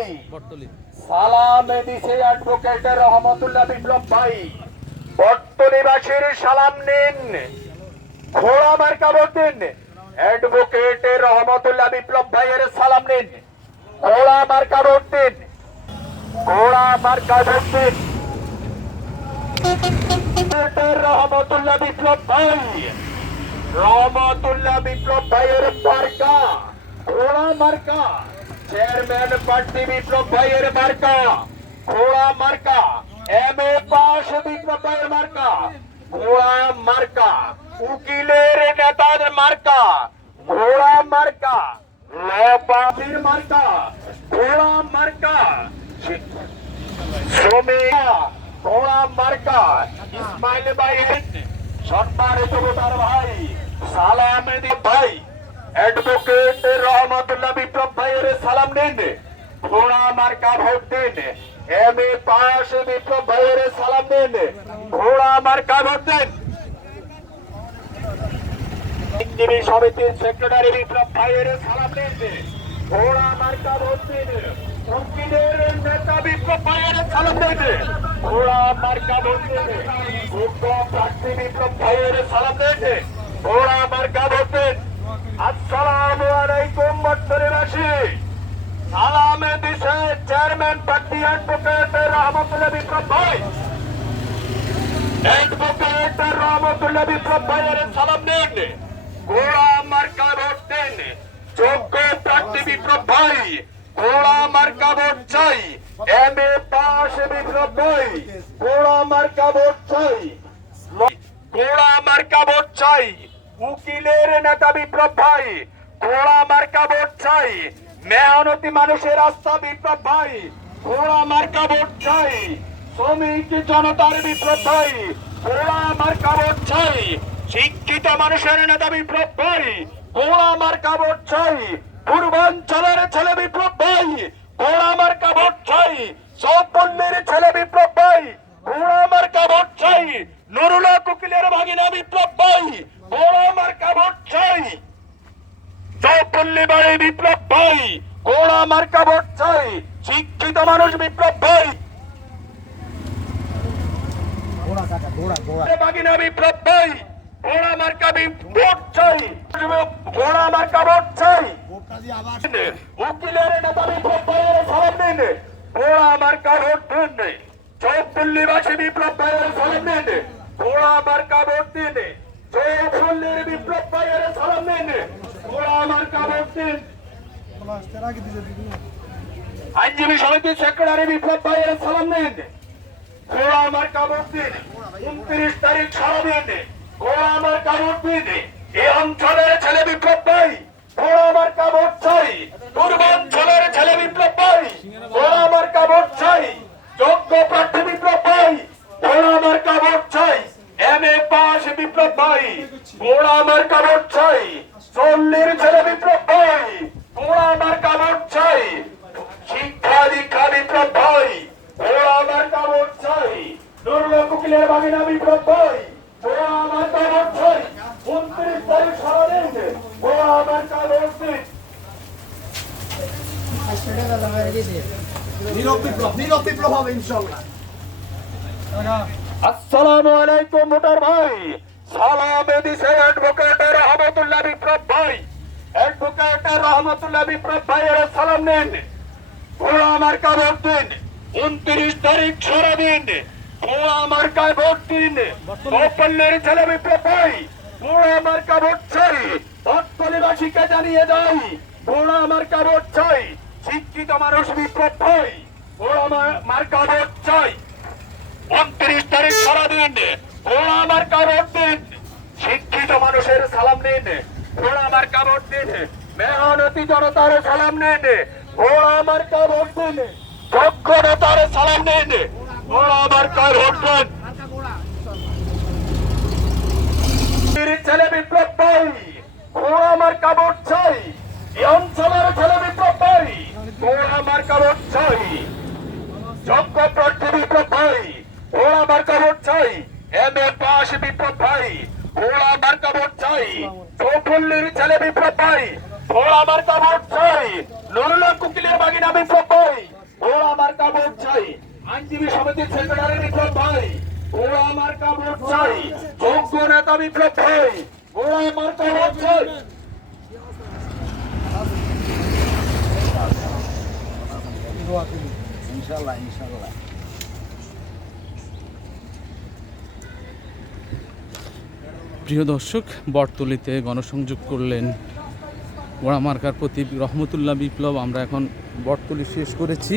ভাই। সালাম দিছে অ্যাডভোকেট রহমতুল্লাহ বিপ্লব ভাই। বট্টনিবাসীর সালাম নিন। ঘোড়া মার্কা ভোট অ্যাডভোকেট রহমতুল্লাহ বিপ্লব ভাইয়ের সালাম নিন। ঘোড়া মার্কা ভোট দিন। মার্কা ভোট রহমতুল্লাহ বিপ্লব ভাই। রহমতুল্লাহ বিপ্লব ভাইয়ের মার্কা। ঘোড়া মার্কা। চেয়ারম্যান পার্টি বিপ্লব ভাইয়ের মার্কা ঘোড়া মার্কা এম এ পাশ বিপ্লব ভাইয়ের মার্কা ঘোড়া মার্কা উকিলের নেতাদের মার্কা ঘোড়া মার্কা লেপাতির মার্কা ঘোড়া মার্কা শ্রমিক ঘোড়া মার্কা ইসমাইল ভাইয়ের সম্মানিত ভাই সালাম ভাই অ্যাডভোকেট রহমতুল্লাহ বিপ্লব ভাইয়ের সালাম নিন ঘোড়া মার্কা ভোট দিন এম এ পাশ বিপ্লব ভাইয়ের সালাম নিন ঘোড়া মার্কা ভোট দিন আইনজীবী সমিতির সেক্রেটারি বিপ্লব ভাইয়ের সালাম নিন ঘোড়া মার্কা ভোট দিন উকিলের নেতা বিপ্লব ভাইয়ের সালাম দিন ঘোড়া মার্কা ভোট দিন ঘোড়া মার্কা ভোট দিন আসসালামু আলাইকুম বট্টরিবাসী সালামে দিছে chairman, party advocate Rahmatullah Biplob ভাই। অ্যাডভোকেট রহমতুল্লাহ বিপ্লব ভাইয়ের সালাম নিন। ঘোড়া মার্কা ভোট দিন। যোগ্য প্রার্থী বিপ্লব ভাই। ঘোড়া মার্কা ভোট চাই। এম এ পাশ বিপ্লব ভাই। ঘোড়া মার্কা ভোট চাই। ঘোড়া মার্কা ভোট চাই। উকিলের নেতা বিপ্লব ভাই, ঘোড়া মার্কা ভোট চাই। মেহনতি মানুষের রাস্তা বিপ্লব ভাই, ঘোড়া মার্কা ভোট চাই। শ্রমিক জনতার বিপ্লব ভাই, ঘোড়া মার্কা ভোট চাই। শিক্ষিত মানুষের নেতা বিপ্লব ভাই, ঘোড়া মার্কা ভোট চাই। পূর্বাঞ্চলের ছেলে বিপ্লব ভাই, ঘোড়া মার্কা ভোট চাই সৌপল্লীর ছেলে বিপ্লব ভাই ঘোড়া মার্কা ভোট চাই নুরুলা কুকিলের ভাগিনা বিপ্লব ভাই ঘোড়া মার্কা ভোট চাই চৌপল্লী বাড়ি বিপ্লব ভাই। ঘোড়া মার্কা ভোট চাই। শিক্ষিত মানুষ বিপ্লব ভাই। বাগিনা বিপ্লব ভাই। ঘোড়া মার্কা ভোট চাই। ঘোড়া মার্কা ভোট চাই। ভোটটা দিয়ে আবার উকিলের নেতা বিপ্লব ভাইয়ের সালাম নিন ঘোড়া মার্কা ভোট দিন। চৌপল্লীবাসী বিপ্লব ভাইয়ের সালাম নিন ঘোড়া মার্কা ভোট দিন। চৌপল্লীর বিপ্লব ভাইয়ের সালাম নিন ঘোড়া মার্কা ভোট দিন। আইনজীবী সমিতির সেক্রেটারি বিপ্লব ভাইয়ের সালাম নিন ঘোড়া আমার কামড় দিন। উনত্রিশ তারিখ সারাদিন ঘোড়া আমার কামড় দিন। এই অঞ্চলের ছেলে বিপ্লব ভাই চল্লির ছেলে বিপ্লব। ভাই ঘোড়া আমার কামড় চাই। শিক্ষা দীক্ষা বিপ্লব। ভাই ওরা আমার কামড় চাই। দুর্লভ কুকিলের বাগিনা বিপ্লব। ভাই ওরা আমার কামড় চাই। উনত্রিশ তারিখ সারাদিন ওরা আমার কামড় দিন নীরব বিপ্লব নীরব বিপ্লব হবে ইনশাল্লাহ আসসালামু আলাইকুম ভোটার ভাই। সালাম দিছে অ্যাডভোকেট রহমতুল্লাহ বিপ্লব ভাই। অ্যাডভোকেট রহমতুল্লাহ বিপ্লব ভাইয়ের সালাম দিন। উনত্রিশ তারিখ সারাদিন ওরা আমার ভোট দিন। গোপালের ছেলে বিপ্লব ভাই ওরা আমার ভোট চাই। ভক্তলিবাসীকে জানিয়ে যাই ওরা আমার ভোট চাই। শিক্ষিত মানুষ বিপ্লব ভাই মার্কা ভোট চাই। উনত্রিশ তারিখ সারাদিন ওরা আমার কাবর দিন। সালাম নিন। ওরা আমার কাবর দিন। মেহনতি জনতার সালাম নিন। ওরা আমার কাবর দিন। যোগ্য নেতার সালাম নিন। ওরা আমার কাবর দিন। ছেলে বিপ্লব ভাই ওরা আমার কাবর চাই। এই অঞ্চলের ছেলে বিপ্লব ভাই ওরা আমার কাবর চাই। যোগ্য প্রার্থী বিপ্লব ভাই ওরা মার্কা ভোট চাই। এম এ পাশ বিপ্লব ভাই চাই চৌপল্লীর ছেলে বিপ্লব ভাই ওরা মার্কা ভোট চাই। নুরুল্লাহ কুকিলের বাগিনা বিপ্লব ভাই আইনজীবী সমিতির সেক্রেটারি বিপ্লব ভাই গোড়া মার্কা ভোট চাই। যোগ্য নেতা বিপ্লব ভাই গোড়া মার্কা ভোট চাই। ইনশাল্লাহ ইনশাল্লাহ। প্রিয় দর্শক বটতলিতে গণসংযোগ করলেন গোড়ামার্কার প্রতি রহমতুল্লাহ বিপ্লব। আমরা এখন বটতলি শেষ করেছি।